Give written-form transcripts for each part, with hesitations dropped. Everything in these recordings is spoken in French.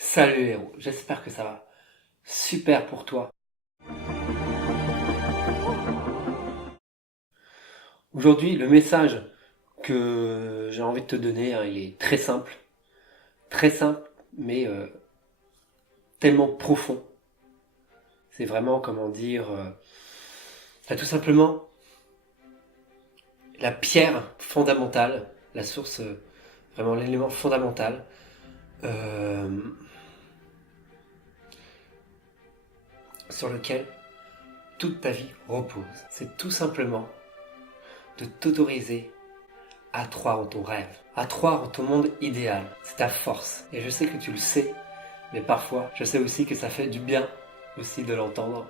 Salut les héros, j'espère que ça va super pour toi. Aujourd'hui, le message que j'ai envie de te donner, il est très simple, mais tellement profond. C'est vraiment, comment dire, tout simplement la pierre fondamentale, la source, vraiment l'élément fondamental euh, sur lequel toute ta vie repose. C'est tout simplement de t'autoriser à croire en ton rêve, à croire en ton monde idéal. C'est ta force. Et je sais que tu le sais, mais parfois, je sais aussi que ça fait du bien aussi de l'entendre.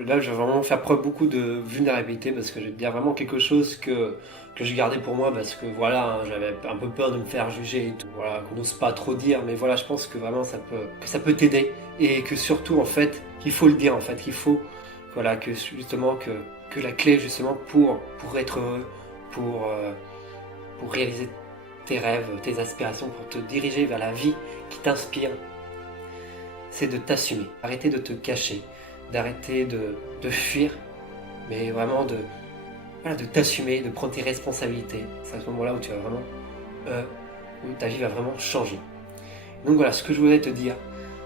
Là, je vais vraiment faire preuve beaucoup de vulnérabilité parce que je vais te dire vraiment quelque chose que j'ai gardé pour moi parce que voilà, j'avais un peu peur de me faire juger et tout. Voilà, qu'on n'ose pas trop dire, mais voilà, je pense que vraiment ça peut t'aider et que surtout, en fait, qu'il faut le dire, en fait, qu'il faut, voilà, que justement, que la clé, justement, pour être heureux, pour, euh, pour réaliser tes rêves, tes aspirations, pour te diriger vers la vie qui t'inspire, c'est de t'assumer. Arrêter de te cacher, d'arrêter de fuir, mais vraiment voilà, de t'assumer, de prendre tes responsabilités. C'est à ce moment-là où tu vas vraiment, où ta vie va vraiment changer. Donc voilà, ce que je voulais te dire,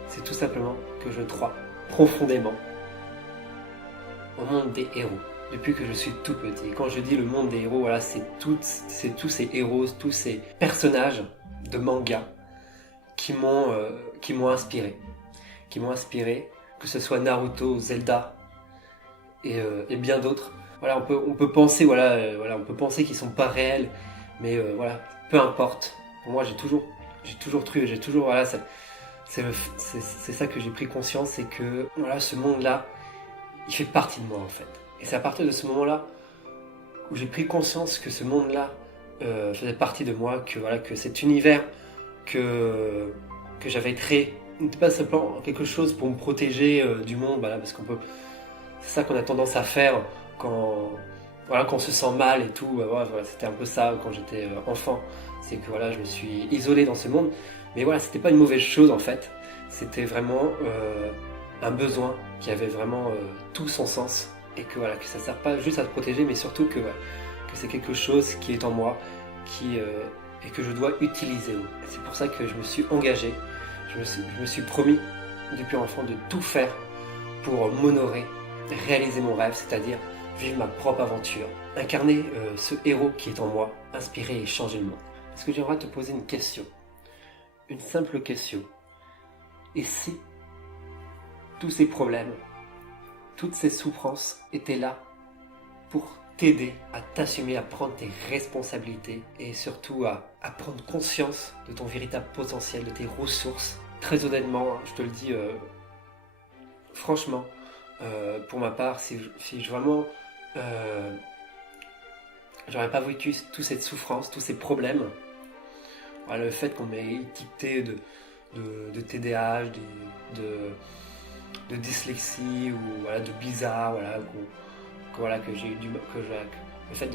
c'est tout simplement que je crois profondément au monde des héros. Depuis que je suis tout petit. Et quand je dis le monde des héros, voilà, c'est tous ces héros, tous ces personnages de manga qui m'ont inspiré. Qui m'ont inspiré, que ce soit Naruto, Zelda et bien d'autres. Voilà, on peut penser, voilà, on peut penser qu'ils sont pas réels, mais voilà, peu importe. Pour moi, j'ai toujours cru, j'ai toujours, voilà, c'est ça que j'ai pris conscience, c'est que voilà, ce monde-là, il fait partie de moi en fait. Et c'est à partir de ce moment-là où j'ai pris conscience que ce monde-là faisait partie de moi, que voilà, que cet univers que que j'avais créé n'était pas simplement quelque chose pour me protéger du monde, voilà, parce qu'on peut, c'est ça qu'on a tendance à faire quand voilà, quand on se sent mal et tout. Voilà, c'était un peu ça quand j'étais enfant, c'est que voilà, je me suis isolé dans ce monde, mais voilà, c'était pas une mauvaise chose en fait. C'était vraiment un besoin qui avait vraiment tout son sens et que voilà, que ça sert pas juste à te protéger, mais surtout que voilà, que c'est quelque chose qui est en moi, et que je dois utiliser. C'est pour ça que je me suis engagé, je me suis promis depuis enfant de tout faire pour m'honorer, réaliser mon rêve, c'est-à-dire vivre ma propre aventure, incarner ce héros qui est en moi, inspirer et changer le monde. Est-ce que j'aimerais te poser une question, une simple question? Et si tous ces problèmes, toutes ces souffrances étaient là pour t'aider à t'assumer, à prendre tes responsabilités et surtout à prendre conscience de ton véritable potentiel, de tes ressources? Très honnêtement, je te le dis franchement, pour ma part, si je vraiment j'aurais pas vécu toute cette souffrance, tous ces problèmes, voilà, le fait qu'on m'ait étiqueté de TDAH, de dyslexie ou voilà, de bizarre, voilà, voilà, que j'ai eu le fait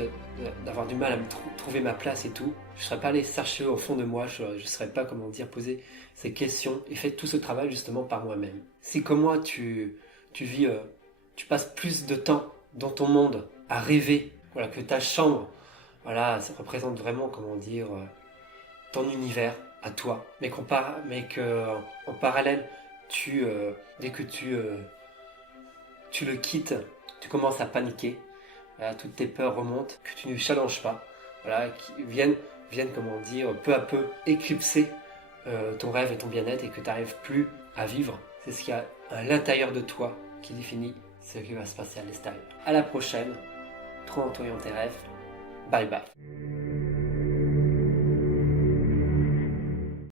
d'avoir du mal à trouver ma place et tout, je serais pas allé chercher au fond de moi, je serais pas, comment dire, poser ces questions et fait tout ce travail justement par moi-même. Si comme moi tu vis, tu passes plus de temps dans ton monde à rêver, voilà, que ta chambre, voilà, ça représente vraiment, comment dire, ton univers à toi, mais que en parallèle, dès que tu le quittes, tu commences à paniquer, voilà, toutes tes peurs remontent, que tu ne challenges pas, voilà, viennent, comment dire, peu à peu éclipser ton rêve et ton bien-être et que tu n'arrives plus à vivre. C'est ce qu'il y a à l'intérieur de toi qui définit ce qui va se passer à l'extérieur. À la prochaine, trouve en toi tes rêves. Bye bye.